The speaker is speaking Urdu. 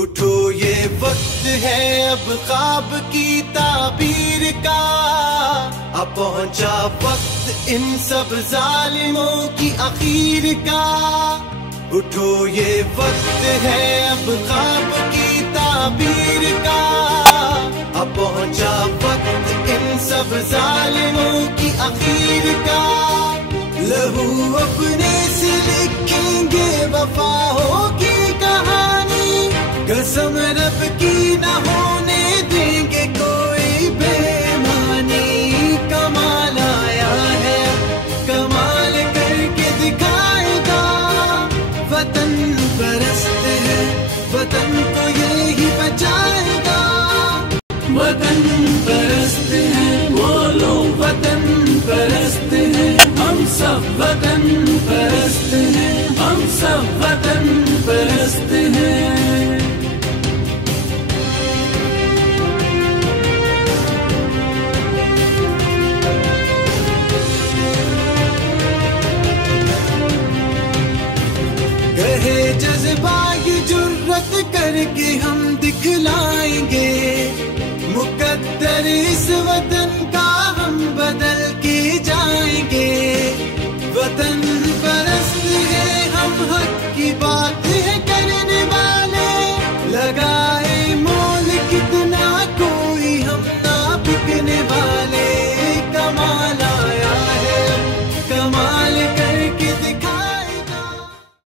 اٹھو یہ وقت ہے اب خواب کی تعبیر کا، اب پہنچا وقت ان سب ظالموں کی اخیر کا. اٹھو یہ وقت ہے اب خواب کی تعبیر کا، اب پہنچا وقت ان سب ظالموں کی اخیر کا. لہو اپنے سے لکھیں گے وفاؤں کی کہانی، قسم رب کی نہ ہونے دیں گے کوئی بےمانی. کمال آیا ہے کمال کر کے دکھائے گا، وطن پرست ہے وطن کو یہی بچائے گا. وطن پرست ہے وہ لوگ وطن پرست ہیں، ہم سب وطن پرست ہیں، ہم سب وطن پرست ہیں. کہے جذبہ یہ جرت کر کے ہم دکھلا